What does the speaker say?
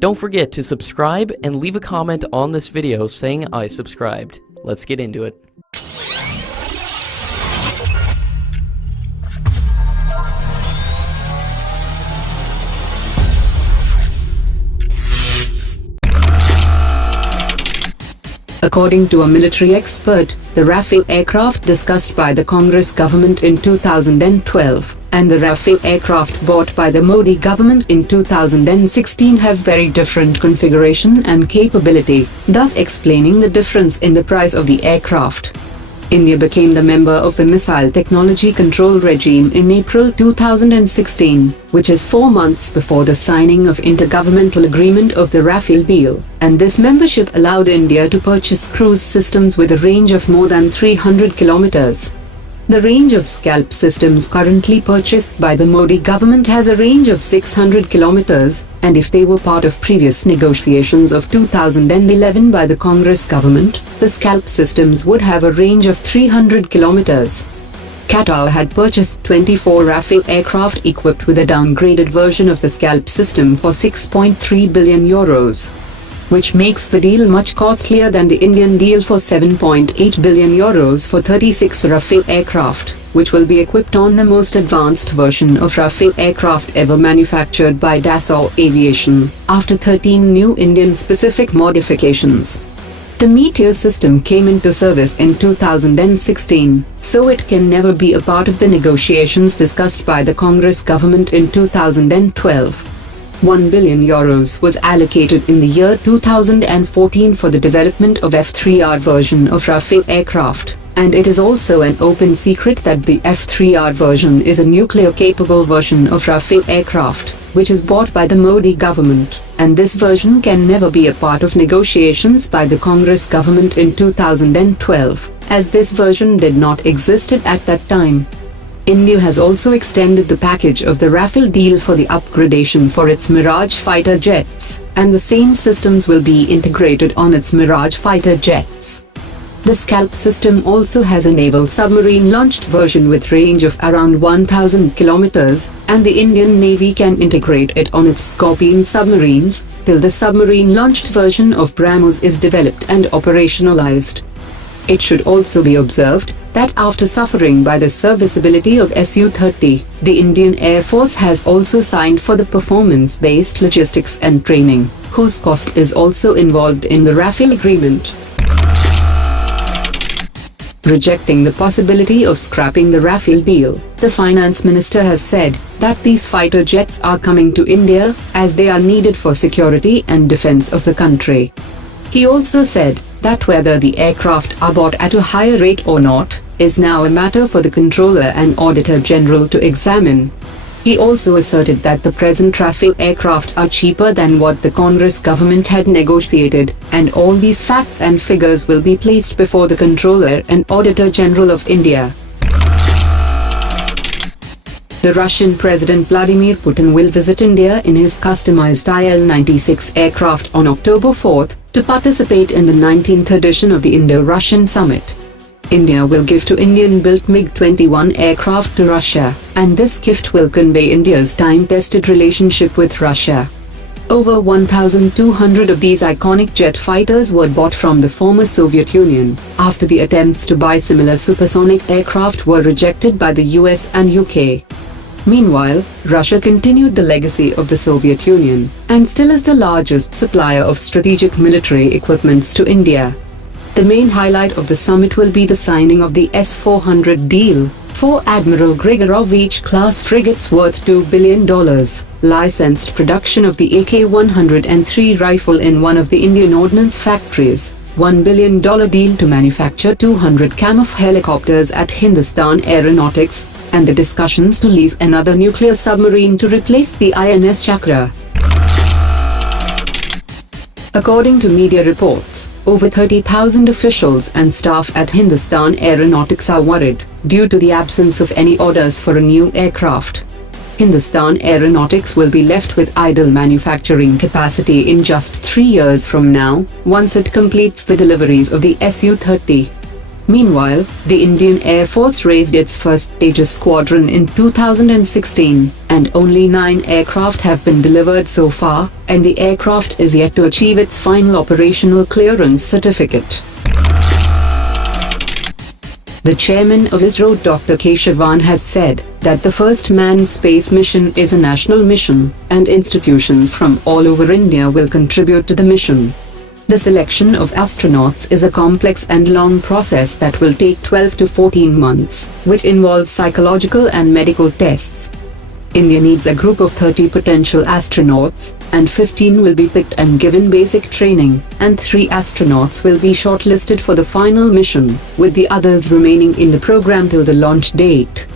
Don't forget to subscribe and leave a comment on this video saying I subscribed. Let's get into it. According to a military expert, the Rafale aircraft discussed by the Congress government in 2012 and the Rafale aircraft bought by the Modi government in 2016 have very different configuration and capability, thus explaining the difference in the price of the aircraft. India became the member of the Missile Technology Control Regime in April 2016, which is 4 months before the signing of intergovernmental agreement of the Rafale deal, and this membership allowed India to purchase cruise systems with a range of more than 300 kilometers. The range of Scalp systems currently purchased by the Modi government has a range of 600 kilometers, and if they were part of previous negotiations of 2011 by the Congress government, the Scalp systems would have a range of 300 kilometers. Qatar had purchased 24 Rafale aircraft equipped with a downgraded version of the Scalp system for 6.3 billion euros. Which makes the deal much costlier than the Indian deal for 7.8 billion euros for 36 Rafale aircraft, which will be equipped on the most advanced version of Rafale aircraft ever manufactured by Dassault Aviation, after 13 new Indian-specific modifications. The Meteor system came into service in 2016, so it can never be a part of the negotiations discussed by the Congress government in 2012. 1 billion euros was allocated in the year 2014 for the development of F3R version of Rafale aircraft, and it is also an open secret that the F3R version is a nuclear-capable version of Rafale aircraft, which is bought by the Modi government, and this version can never be a part of negotiations by the Congress government in 2012, as this version did not exist at that time. India has also extended the package of the Rafale deal for the upgradation for its Mirage fighter jets, and the same systems will be integrated on its Mirage fighter jets. The Scalp system also has a naval submarine-launched version with range of around 1,000 kilometers, and the Indian Navy can integrate it on its Scorpion submarines, till the submarine-launched version of BrahMos is developed and operationalized. It should also be observed that after suffering by the serviceability of Su-30, the Indian Air Force has also signed for the performance-based logistics and training, whose cost is also involved in the Rafale agreement. Rejecting the possibility of scrapping the Rafale deal, the Finance Minister has said that these fighter jets are coming to India as they are needed for security and defense of the country. He also said that whether the aircraft are bought at a higher rate or not is now a matter for the Controller and Auditor General to examine. He also asserted that the present Rafale aircraft are cheaper than what the Congress government had negotiated, and all these facts and figures will be placed before the Controller and Auditor General of India. The Russian President Vladimir Putin will visit India in his customized Il-96 aircraft on October 4 to participate in the 19th edition of the Indo-Russian Summit. India will give to Indian-built MiG-21 aircraft to Russia, and this gift will convey India's time-tested relationship with Russia. Over 1,200 of these iconic jet fighters were bought from the former Soviet Union, after the attempts to buy similar supersonic aircraft were rejected by the US and UK. Meanwhile, Russia continued the legacy of the Soviet Union, and still is the largest supplier of strategic military equipments to India. The main highlight of the summit will be the signing of the S-400 deal, 4 Admiral Grigorovich-class frigates worth $2 billion, licensed production of the AK-103 rifle in one of the Indian Ordnance factories, $1 billion deal to manufacture 200 Kamov helicopters at Hindustan Aeronautics, and the discussions to lease another nuclear submarine to replace the INS Chakra. According to media reports, over 30,000 officials and staff at Hindustan Aeronautics are worried due to the absence of any orders for a new aircraft. Hindustan Aeronautics will be left with idle manufacturing capacity in just 3 years from now, once it completes the deliveries of the Su-30. Meanwhile, the Indian Air Force raised its first Tejas squadron in 2016, and only 9 aircraft have been delivered so far, and the aircraft is yet to achieve its final operational clearance certificate. The chairman of ISRO, Dr. K. Sivan, has said that the first manned space mission is a national mission, and institutions from all over India will contribute to the mission. The selection of astronauts is a complex and long process that will take 12 to 14 months, which involves psychological and medical tests. India needs a group of 30 potential astronauts, and 15 will be picked and given basic training, and 3 astronauts will be shortlisted for the final mission, with the others remaining in the program till the launch date.